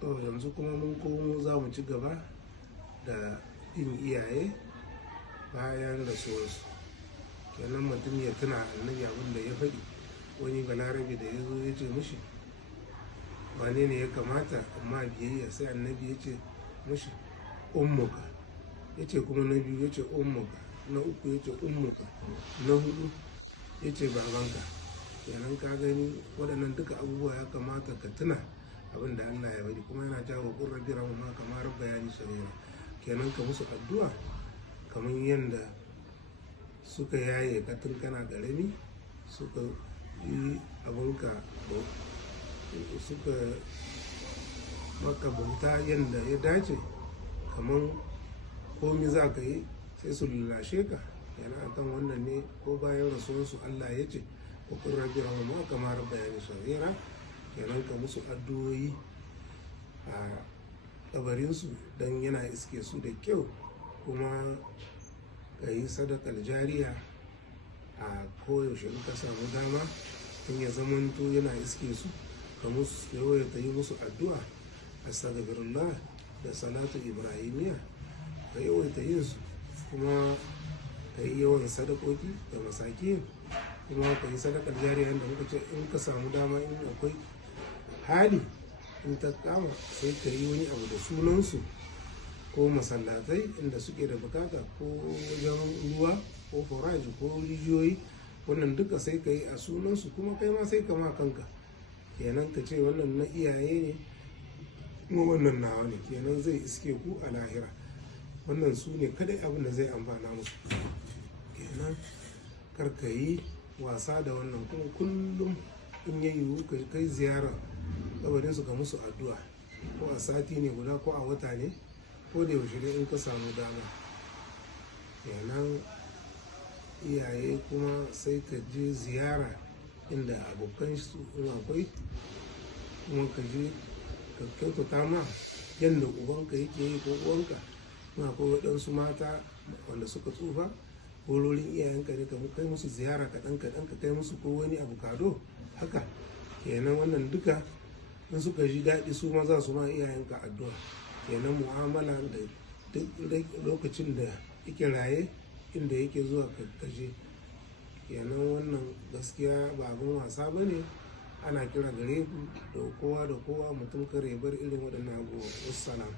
To yanzu kuma mun komo za mu ci gaba da bin iyaye bayan rasuwarsu. Kenan mutum ya tuna annabi abin da ya faɗi. Wani balarabe da ya zo ya ce mishi wane ne ya kamata amma biyayya, sai annabi ya ce mishi ummuka, ya ce kuma na biyu ya ce ummuka, na uku ya ce ummuka, na hudu ya ce babanka. Kenan ka gani waɗannan duka abubuwa ya kamata ka tuna abin da Allah ya bari, kuma yana jawo qur rabbi rahma kamar bayani saghira. Kenan ka musu addu'a kamar yadda suka yaye ka tun kana ƙarami, suka yi abinka, suka maka bauta yadda ya dace, kamar komi za ka yi sai su lulashe ka. Yana akan wannan ne ko bayan rasuwarsu Allah ya ce wa qur rabbi rahma kamar bayani saghira. Kenan ka musu addu'o'i a kabarinsu don yana iske su da kyau, kuma ka yi sadakar jariya a koyaushe in ka samu dama, in ya zamanto yana iske su, ka musu yawaita yi musu addu'a astaghfirullah da salatu ibrahimiya, ka yawaita yin su, kuma ka yi yawan sadakoki da masakin, kuma ka yi sadakar jariya da muka ce in ka samu dama, in akwai hali in ta kama sai ka yi wani abu da sunansu, ko masallatai inda suke da bukata, ko wajen ruwa ko foraji ko rijiyoyi, wannan duka sai ka yi a sunansu, kuma kai ma sai ka ma kanka. Kenan ka ce wannan na iyaye ne kuma wannan nawa ne, kenan zai iske ku a lahira. Wannan su ne kadai abin da zai amfana musu. Kenan kar ka yi wasa da wannan, kuma kullum in ya yiwu ka kai ziyara kabarin su ka musu addu'a, ko a sati ne guda ko a wata ne, ko da yaushe ne in ka samu dama. Kenan iyaye kuma sai ka je ziyara inda abokan su in akwai, kuma ka je ka kyautata ma yadda ubanka yake yi ko uwanka. In akwai waɗansu mata wanda suka tsufa, wurin iyayenka ne ka kai musu ziyara kaɗan kaɗan, ka kai musu ko wani abu kado haka. Kenan wannan duka in suka ji daɗi su ma za su ma iyayenka addu'a. Kenan mu'amala da duk lokacin da yake raye, inda yake zuwa kaje. Kenan wannan gaskiya ba abin wasa ba ne. Ana kira gare ku da kowa da kowa, mutum kare bar irin waɗannan abubuwa. Wassalam.